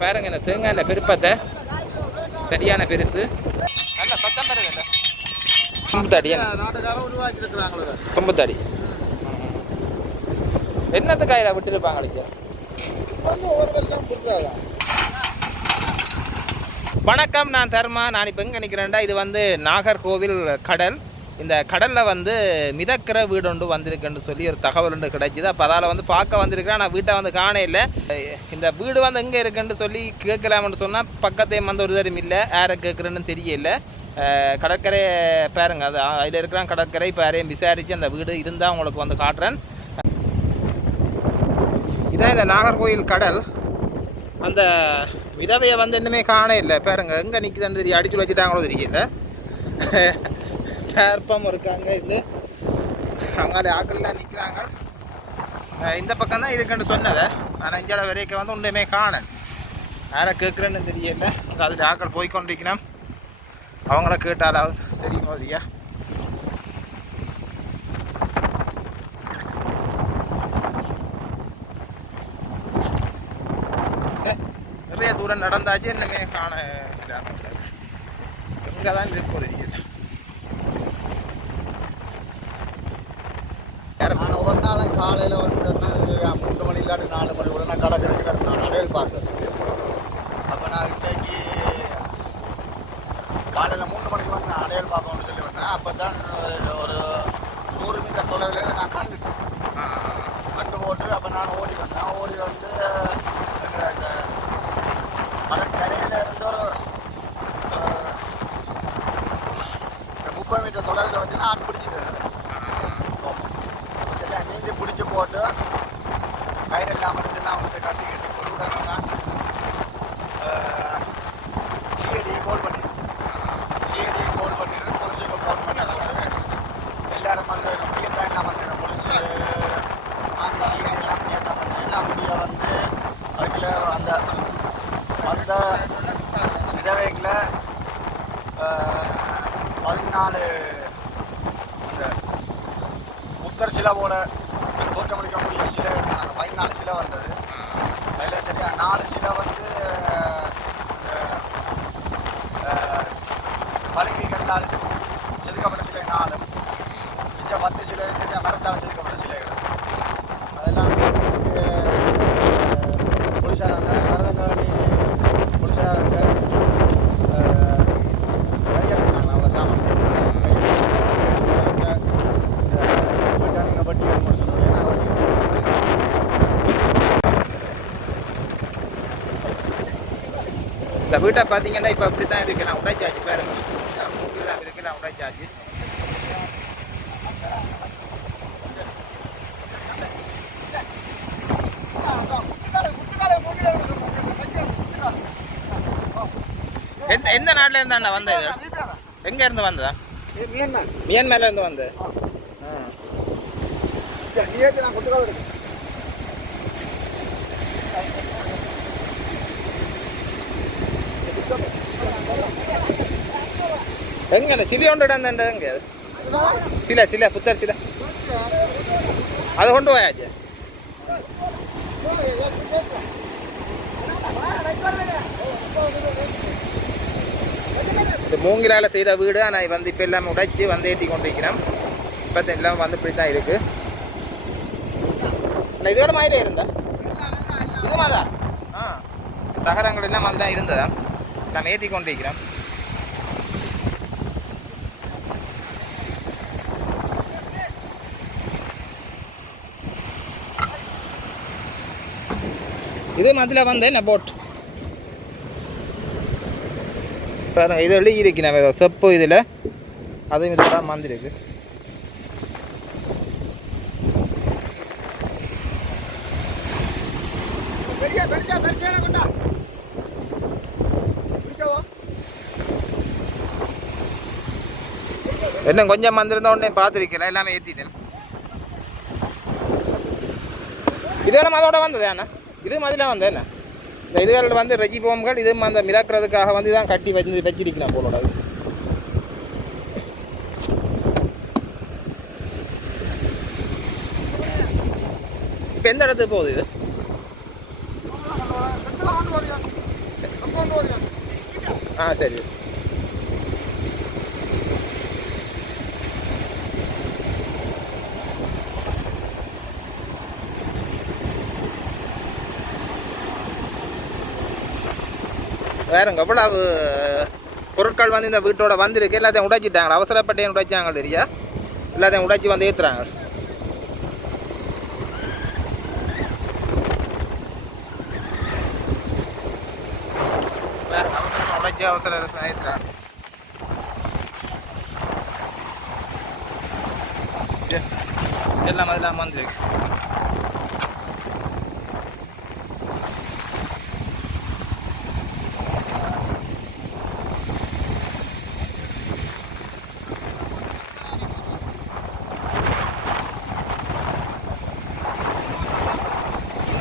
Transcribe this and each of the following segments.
பாருங்க இந்த தேங்காயில் பெருப்பத்தை. சரியான பெருசு. நல்ல சத்தம் பெருது இல்லை சொம்புத்தாடி நாட்டுக்காரன் என்னத்துக்காக இதை விட்டுருப்பாங்க வணக்கம் நான் தர்மா. நான் இப்போ எங்கே நிற்கிறேன்டா இது வந்து நாகர்கோவில் கடல். இந்த கடலில் வந்து மிதக்கிற வீடு ஒன்று வந்திருக்குன்னு சொல்லி ஒரு தகவல் ஒன்று கிடைச்சிது. அப்போ அதால் வந்து பார்க்க வந்திருக்கிறேன். நான் வீட்டை வந்து காண இல்லை. இந்த வீடு வந்து எங்கே இருக்குன்னு சொல்லி கேட்கலாம்னு சொன்னால் பக்கத்தையும் வந்து ஒரு தரும் இல்லை. யாரை கேட்குறேன்னு தெரியல. கடற்கரை பாருங்க. அது அதில் இருக்கிற கடற்கரை இப்போ யாரையும் விசாரித்து அந்த வீடு இருந்தால் உங்களுக்கு வந்து காட்டுறேன். இதான் இந்த நாகர்கோவில் கடல். அந்த விதவையை வந்து இன்னுமே காண இல்லை. பாருங்க எங்கே நிற்குதுன்னு தெரியும். அடிச்சு வச்சுட்டாங்களோ தெரியல. கற்பம் இருக்காங்க இது. அவங்க ஆக்கள்லாம் நிற்கிறாங்க இந்த பக்கம் தான் இருக்குன்னு சொன்னதை. ஆனால் இங்கே வரைக்கும் வந்து ஒன்றுமே காணன் யாரை கேட்குறேன்னு தெரியல. அங்கே அதில் ஆக்கள் போய் கொண்டிருக்கணும் அவங்கள கேட்டாலாவது தெரியுமோ இல்லையா? நிறைய தூரம் நடந்தாச்சு. இன்னுமே காண இங்கே தான் இருப்போம் தெரியும் நான் ஒரு நாளும் காலையில் வந்து மூணு மணி இல்லாட்டி நாலு மணி உடனே கடற்கரைக்கு நான் நடையில் பார்த்தேன். அப்போ நான் இன்றைக்கு காலையில் மூணு மணிக்கு வந்து நான் அடையல் பார்க்கணும்னு சொல்லி வந்தேன். அப்போ தான் ஒரு நூறு மீட்டர் தொலைவில் நான் கண்டுட்டேன். கண்டு போட்டு அப்போ நான் ஓடி வந்தேன். ஓடி வந்து எங்க கடற்கரையில் இருந்து ஒரு முப்பது மீட்டர் தொலைவில் வந்து நான் பிடிச்சிட்டேன் எல்லாம் நீந்தி பிடிச்சி போட்டு கயிறு எல்லாம் எடுத்து நான் வந்து கட்டி கட்டி போட்டு நான் சிஐடி கால் பண்ணிடுறேன் சிஐடி கால் பண்ணிடுறேன் போலீஸுக்கு கால் பண்ணிடுறேன் எல்லாரும் வந்து முடியத்தான் என்ன பண்ணுறேன் போலீஸு நான் சிஐடி எல்லாம் முடியத்தான் பண்ணுறேன் எல்லாம் முடிய வந்து அதுக்குள்ள அந்த அந்த விதவைகளை பதினாலு அந்த புத்தர் சிலை போல தோற்றமளிக்கக்கூடிய சிலை எடுத்தாங்க பதினாலு சிலை வந்தது. அதில் சரியா நாலு சிலை வந்து பழங்கி கண்டால் செதுக்கப்பட்ட சிலை நாலு. மிச்சம் பத்து சிலை சரியா மரத்தால் செதுக்க சிலைகள் அதெல்லாம் போலீஸாராங்க மரதங்காணி போலீஸாராங்க கையெழுத்துனாங்க அவ்வளோ சாமான் நீங்கள் பட்டி எடுக்கணும்னு சொல்லுவாங்க நான் வட்டி இந்த வீட்டை பார்த்தீங்கன்னா இப்போ இப்படி தான் இருக்கு. நான் உடைச்சாச்சு பாருங்க. மூக்கிலாம் இருக்கு. நான் உடைச்சாச்சு எந்த எந்த நாட்டில் இருந்து அண்ணா வந்தது? எங்க இருந்து வந்ததா? மியான்மர். மியான்மர்ல இருந்து வந்தது. ஆ. நீ ஏற்று நான் கொண்டு எடுக்கேன் எங்க அந்த சிலை ஒன்று இடந்த எங்க புத்தர் சிலை. அதை கொண்டு போயாச்சு. இந்த மூங்கிலால் செய்த வீடு ஆனால் வந்து இப்போ எல்லாம் உடைச்சி வந்து ஏற்றி கொண்டிருக்கிறோம். இப்போ எல்லாம் வந்து இப்படி தான் இருக்கு. இல்லை இதோட மாதிரி இருந்தா? இது மாதிரிதான். ஆ தகரங்கள் எல்லாம் மாதிரி தான் இருந்ததா? நம்ம ஏற்றி கொண்டிருக்கிறோம். இது மதில் வந்து என்ன போட் பாருங்க இது எழுதி இருக்கு நம்ம செப்பு இதில். அதுவும் இதெல்லாம் மந்திருக்கு இன்னும் கொஞ்சம் வந்திருந்த உடனே பார்த்துருக்கல எல்லாமே ஏற்றிட்டேன் இதெல்லாம் அதோட வந்தது அண்ணா. இது மாதிரிலாம் வந்து என்ன? இந்த இதுகள் வந்து ரெஜிபோம்கள் இது அந்த மிதக்கிறதுக்காக வந்து தான் கட்டி வச்சு வச்சிருக்கலாம் போலோட இப்போ எந்த இடத்துக்கு போகுது இது? ஆ சரி. வேறங்க எவ்வளவு பொருட்கள் வந்து இந்த வீட்டோட வந்திருக்கு எல்லாத்தையும் உடைச்சிட்டாங்க அவசரப்பட்டேன் உடைச்சாங்க தெரியா? எல்லாத்தையும் உடைச்சி வந்து ஏற்றுறாங்க உடைச்சி அவசர அவசரம் ஏற்றுறாங்க எல்லாம் அதெல்லாம் வந்துருக்கு.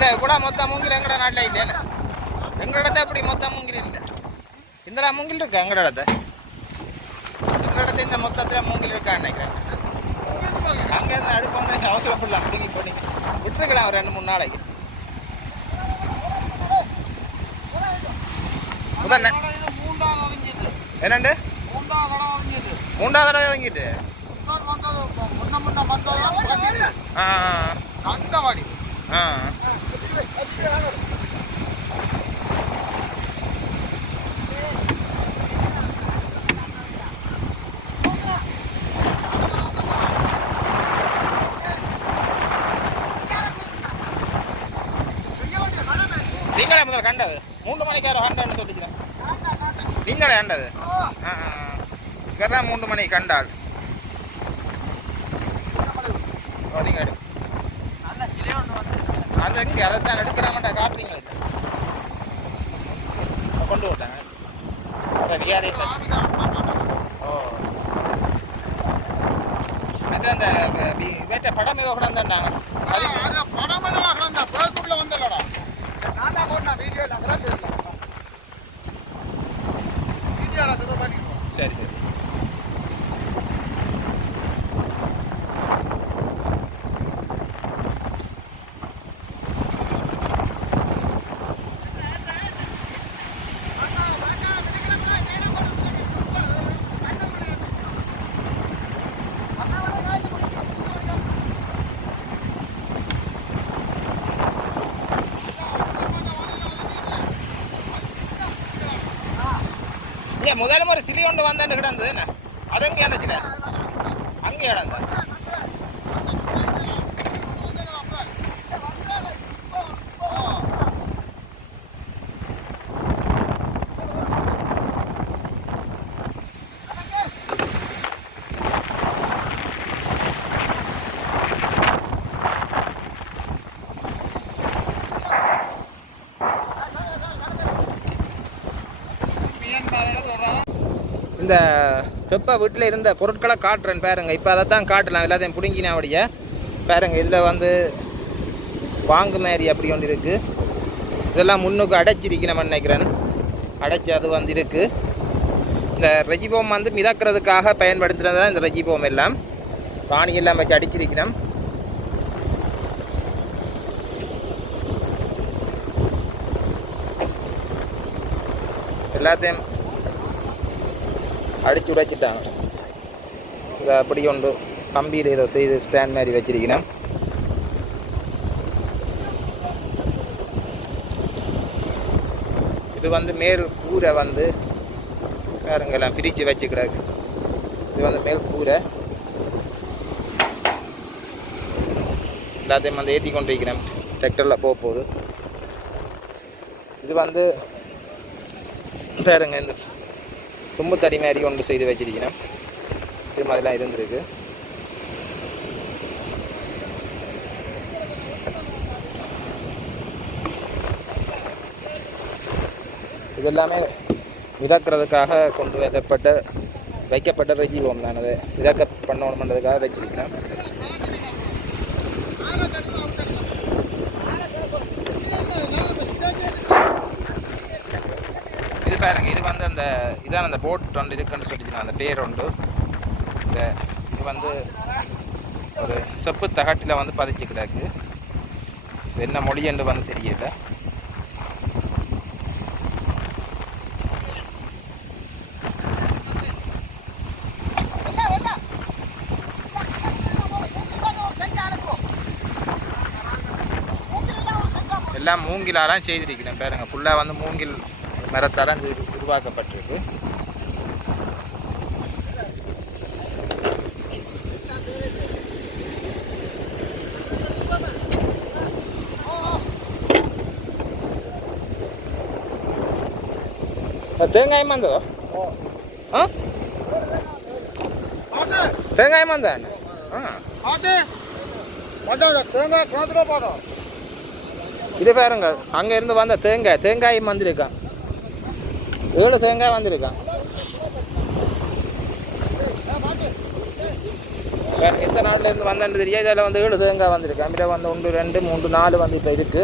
இந்த கூட மொத்த மூங்கில் எங்கட நாட்டில் இல்லையா எங்களோட இடத்த அப்படி மொத்த மூங்கில் இல்லை? இந்தடா மூங்கில் இருக்கா எங்களோட இடத்த? எங்களோட இடத்த இந்த மொத்தத்தில் மூங்கில் இருக்கா நினைக்கிறேன். அங்கேருந்து அடுப்பாங்க அவசரப்படலாம் பிடிங்கி போட்டு விட்டுருக்கலாம் ஒரு ரெண்டு மூணு நாளைக்கு. என்னண்டு? மூன்றாவது தடவை வாங்கிட்டு. ஆ ஆ, ஆ. நீங்களே முதல்ல கண்டது. மூன்று மணிக்கு யாரோ கண்டன்னு சொல்லிக்கிறேன். நீங்களே கண்டது. ஆ இவரெல்லாம் மூன்று மணிக்கு கண்டாள். அதிகாரி நீங்க எடு அந்த இங்கே அதை தான் எடுக்கிறாமட்டா காட்டுறீங்களே கொண்டு விட்டாங்க சரி யார் இல்லை. ஓ. அது அந்த வேற்ற படம் ஏதோ கூட இருந்தாங்க சரி சரி. இங்கே முதல்ல ஒரு சிலி ஒன்று வந்தாண்டு கிடந்தது என்ன? அது எங்கே அந்த சிலை அங்கே கிடந்த இந்த தெப்ப வீட்டில் இருந்த பொருட்களை காட்டுறேன் பாருங்க. இப்போ அதை தான் காட்டலாம். எல்லாத்தையும் பிடுங்கினா அப்படிய பாருங்க இதில் வந்து வாங்கு மாரி அப்படி ஒன்று இருக்குது இதெல்லாம் முன்னுக்கு அடைச்சிருக்கணும்னு நினைக்கிறேன். அடைச்சி அது வந்து இருக்குது இந்த ரெஜிபோம் வந்து மிதக்கிறதுக்காக பயன்படுத்துகிறது தான் இந்த ரெஜிபோம் எல்லாம். பாணியெல்லாம் வச்சு அடிச்சிருக்கணும். எல்லாத்தையும் அடித்து உடைச்சிட்டாங்க. இதை அப்படி கொண்டு கம்பியில் இதை செய்து ஸ்டாண்ட் மாதிரி வச்சிருக்கிறேன் இது வந்து மேல் கூரை வந்து பாருங்கெல்லாம் பிரித்து வச்சு கிடக்கு. இது வந்து மேல் கூரை. எல்லாத்தையும் வந்து ஏற்றி கொண்டு இருக்கிறேன் டிராக்டரில் போக போகுது இது வந்து பாருங்க இந்த தும்பு தடி மாதிரி ஒன்று செய்து வச்சிருக்கணும். இது மாதிரிலாம் இருந்திருக்கு. இதெல்லாமே மிதக்கிறதுக்காக கொண்டு வரப்பட்ட வைக்கப்பட்ட ரஜீவம் தான் அது. மிதக்க பண்ணணுன்றதுக்காக வச்சிருக்கிறேன் பாருங்க இது வந்து அந்த இதான் அந்த போட் ஒன்று இருக்குன்னு சொல்லிட்டு அந்த பேர் ஒன்று இந்த இது வந்து ஒரு செப்பு தகட்டில் வந்து பதிச்சு கிடக்கு. இது என்ன மொழி வந்து தெரியல. எல்லாம் மூங்கிலாலாம் செய்திருக்கிறேன் பாருங்க. ஃபுல்லாக வந்து மூங்கில் மரத்தால் இது உருவாக்கப்பட்டிருக்கு. தேங்காய் இருந்ததோ ஆ? தேங்காயமா இருந்தா ஆ. தேங்காய் குளத்துல இது பாருங்க அங்க இருந்து வந்த தேங்காய் தேங்காய் வந்திருக்கான் ஏழு தேங்காய் வந்திருக்கான். வேற எந்த நாள்ல இருந்து வந்தேன்னு தெரியாது இதில் வந்து ஏழு தேங்காய் வந்திருக்கான் இதில் வந்து ஒன்று ரெண்டு மூன்று நாலு வந்து இப்போ இருக்கு.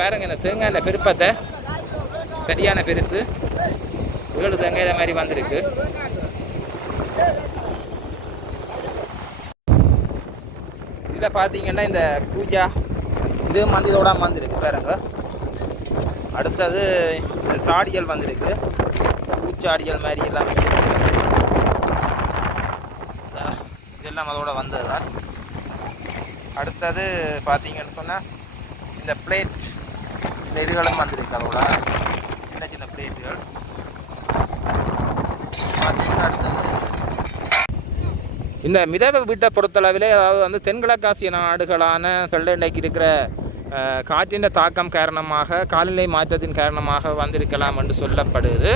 பாருங்க இந்த தேங்காய் பெருப்பத்தை. சரியான பெருசு. ஏழு தேங்காய் இதை மாதிரி வந்திருக்கு. இதில் பார்த்தீங்கன்னா இந்த கூஜா இது வந்து இதோட வந்திருக்கு பாருங்க. அடுத்தது இந்த சாடிகள் வந்திருக்கு. பூச்சாடிகள் மாதிரி எல்லாமே இதெல்லாம் அதோட வந்தது தான் அடுத்தது பார்த்தீங்கன்னு சொன்னால் இந்த பிளேட் இந்த இதுகளும் வந்திருக்கு அதோட. சின்ன சின்ன பிளேட்டுகள் பார்த்தீங்கன்னா அடுத்தது இந்த மிதவை வீட்டை பொறுத்தளவில் அதாவது வந்து தென்கிழக்காசிய நாடுகளான கல்லண்டைக்கு இருக்கிற காற்றின் தாக்கம் காரணமாக காலநிலை மாற்றத்தின் காரணமாக வந்திருக்கலாம் என்று சொல்லப்படுது.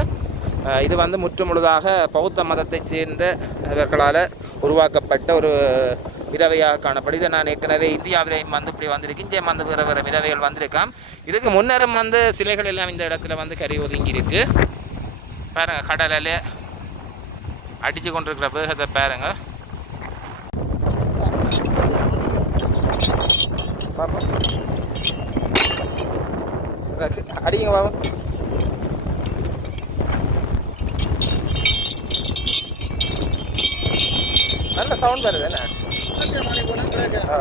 இது வந்து முற்றுமுழுதாக பௌத்த மதத்தைச் சேர்ந்த இவர்களால் உருவாக்கப்பட்ட ஒரு விதவையாக காணப்படுது. இதை நான் ஏற்கனவே இந்தியாவிலேயும் வந்து இப்படி வந்திருக்கு இங்கே வந்து வேறு வேறு விதவைகள் வந்திருக்கான் இதுக்கு முன்னரும் வந்து சிலைகள் எல்லாம் இந்த இடத்துல வந்து கறி ஒதுங்கி இருக்கு பாருங்க கடலில் அடித்து கொண்டிருக்கிற வேகத்தை பாருங்க. பார்ப்போம் அடிங்க பாப்போம் நல்ல சவுண்ட் வருது என்ன ஆ.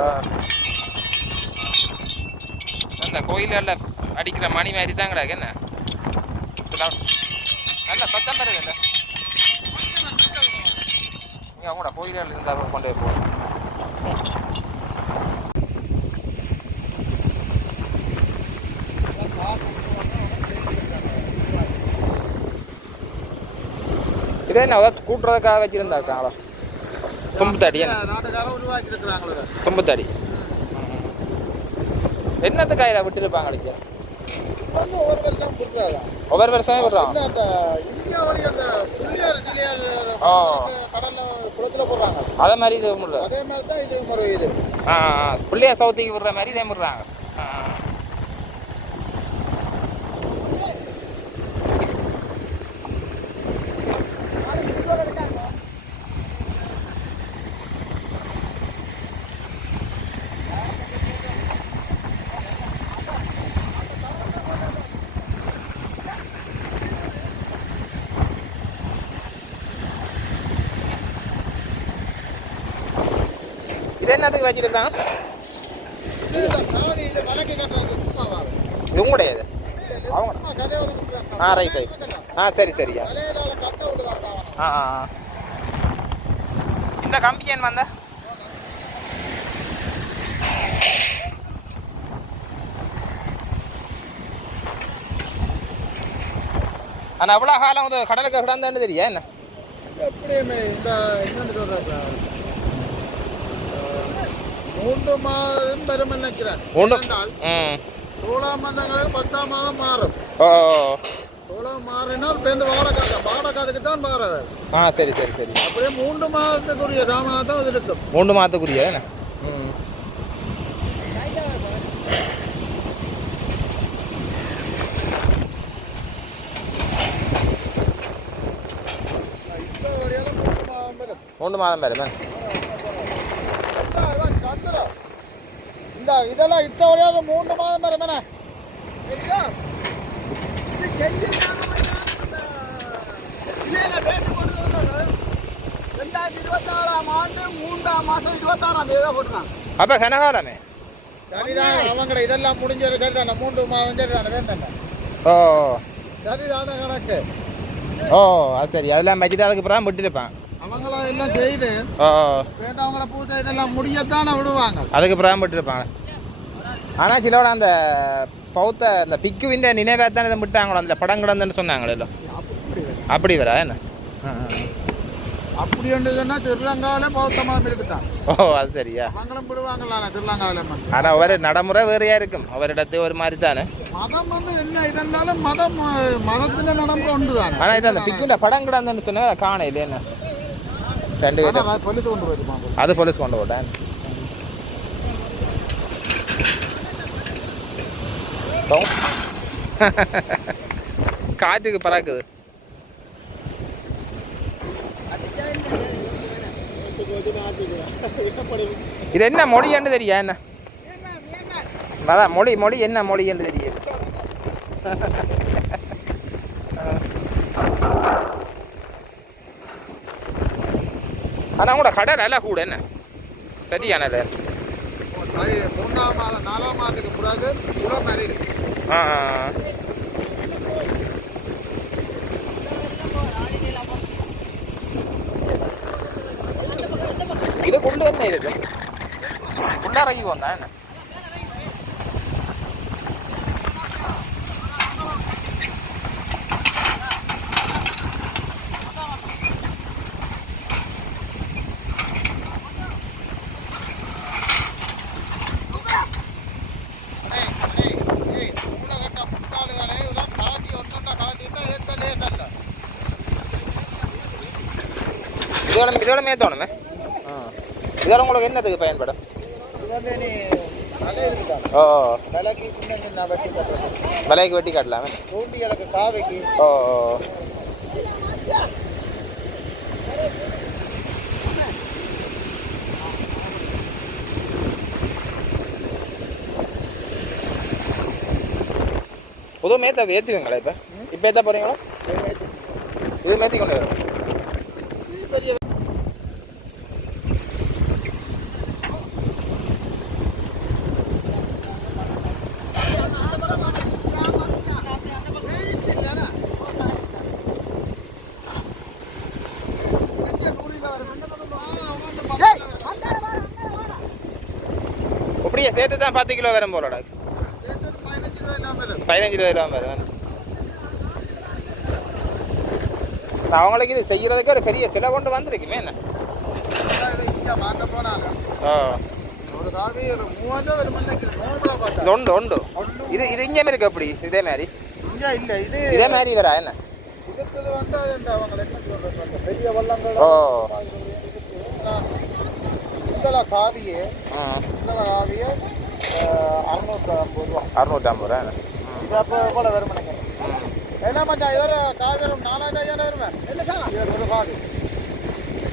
அந்த கோயிலில் அடிக்கிற மணி மாதிரி தான் கிடக்கு என்ன sound. நல்ல சத்தம் வருது இல்லை நீங்கள் அவங்களோட கோயில்கள் இருந்தால் கொண்டு போய் இதே என்ன அதாவது கூட்டுறதுக்காக வச்சுருந்தா இருக்காங்களா தும்பு தடி நாட்டுக்காரன் உருவாக்கி இருக்கிறாங்களே தும்பு தடி என்னத்துக்காக இதை விட்டுருப்பாங்க அடிக்க ஒவ்வொரு வருஷம் விடுறான் அதே மாதிரி இது அதே மாதிரி தான் இது ஒரு இது. பிள்ளையார் சவுத்துக்கு விடுற மாதிரி இதே விடுறாங்க இது என்னத்துக்கு வச்சிருக்கான் இது உங்களுடையது அவங்க ஆ ரைட் ரைட். ஆ சரி சரியா ஆ ஆ இந்த கம்பி ஏன் வந்த? ஆனால் அவ்வளோ காலம் வந்து கடலுக்கு கிடந்தான்னு தெரியா என்ன? எப்படியுமே இந்த என்னன்னு சொல்றாங்க மூன்று மாதம் வரும் நினைக்கிறேன். சோழாம் மாதங்களுக்கு பத்தாம் மாதம் மாறும். சோழம் மாறினால் பேருந்து வாடகை வாடகைக்கு தான் மாறது. ஆ சரி சரி சரி. அப்படியே மூன்று மாதத்துக்குரிய ராமநாதம் இது இருக்கும். மூன்று மாதத்துக்குரிய என்ன? மூன்று மாதம் வரும் மூன்று மாதம் வருமே இந்தா, இதான் சந்திரன். இந்த இதெல்லாம் இத்த வரையால மூன்று மாதம் வரும் என்ன? சரியா? இது செஞ்சிருக்காங்க அந்த இலையில பேட்டு போட்டு வந்தாங்க. ரெண்டாயிரத்தி இருபத்தாறாம் ஆண்டு மூன்றாம் மாசம் இருபத்தாறாம் தேதி தான் போட்டுருக்காங்க. அப்போ கனகாலமே? சரிதான் அவங்கள இதெல்லாம் முடிஞ்சது. சரிதானே மூன்று மாதம் சரிதானே வேண்டாம் ஓ சரிதான கணக்கு? ஓ அது சரி. அதெல்லாம் வச்சுட்டு அதுக்கு அப்புறம் விட்டுருப்பேன் அதுக்கு பிராமட்டு இருப்பாங்க ஆனால் சிலோட அந்த பௌத்த அந்த பிக்குவின் நினைவாக தானே இதை விட்டாங்களோ அந்த படம் கிடந்துன்னு சொன்னாங்களே அப்படி வரா என்ன. அப்படி சொன்னா திருலங்காவில பௌத்த மதம் இருக்குதான். ஓ அது சரியா? அவங்களும் விடுவாங்களா திருலங்காவில ஆனால் ஒவ்வொரு நடைமுறை வேறையாக இருக்கும். ஒவ்வொரு ஒரு மாதிரி தானே? மதம் வந்து என்ன இதனாலும் மதம் மதத்துல நடைமுறை உண்டு தானே ஆனால் இது அந்த பிக்கில் படம் கிடந்துன்னு சொன்னா காண இல்லையா ரெண்டு போயிருமா அது போலீஸ் கொண்டு விட்டேன் காற்றுக்கு பறக்குது இது என்ன மொழின்னு தெரியா என்ன? அதான் மொழி மொழி என்ன மொழின்னு தெரியும் ஆனால் அவங்களோட கடை நல்லா கூட என்ன? சரியான மூணாம் மாதம் நாலாம் மாதத்துக்கு மாதிரி இருக்கு இது. கொண்டு வந்தேன் என்ன? இதோட இதோட மேத்தோணுமே இதோட உங்களுக்கு என்னதுக்கு பயன்படும்? ஓ விலைக்கு வெட்டி காட்டலாமே. தூண்டிகளுக்கு காவைக்கு ஓ புது மேத்த ஏற்றுவீங்களா இப்போ? இப்போ ஏற்ற போகிறீங்களா இது மேத்தி கொண்டு வரும் தான் பத்து கிலோ வரும் போலடா பதினஞ்சு ரூபாய் இல்லாம வரும் அவங்களுக்கு இது செய்யறதுக்கு ஒரு பெரிய செலவு கொண்டு வந்திருக்குமே என்ன? உண்டு உண்டு. இது இது இங்கே இருக்கு அப்படி இதே மாதிரி. இது இதே மாதிரி வரா என்ன? ஓ. காவியே காவியே அறுநூற்றி ஐம்பது ரூபா. அறுநூற்றம்பது ரூபா என்ன இது அப்போ கூட வரும். என்ன மச்சான் இவர் காவியம் நாலாயிரம் ஐயாயிரம் வருவேன் இவர் ஒரு காவி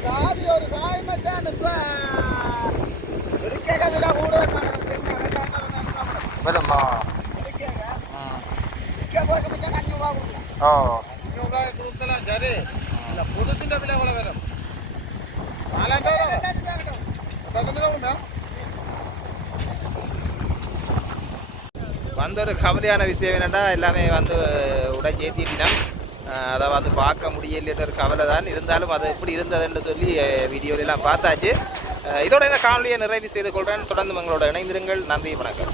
காவி ஒரு காய் மச்சான் இருக்க விட கூட வருமா. ம். ஓ. சரி. இல்ல விலை எவ்வளவு வரும் நாலாயிரம் உண்டா ஒரு கவலையான விஷயம் என்னென்னா எல்லாமே வந்து உடஞ்சி ஏற்றிட்டினா அதை வந்து பார்க்க முடியலன்ற ஒரு கவலை தான். இருந்தாலும் அது எப்படி இருந்ததுன்னு சொல்லி வீடியோலாம் பார்த்தாச்சு. இதோட இந்த காணொலியை நிறைவு செய்து கொள்கிறேன் தொடர்ந்து உங்களோட இணைந்திருங்கள். நன்றி வணக்கம்.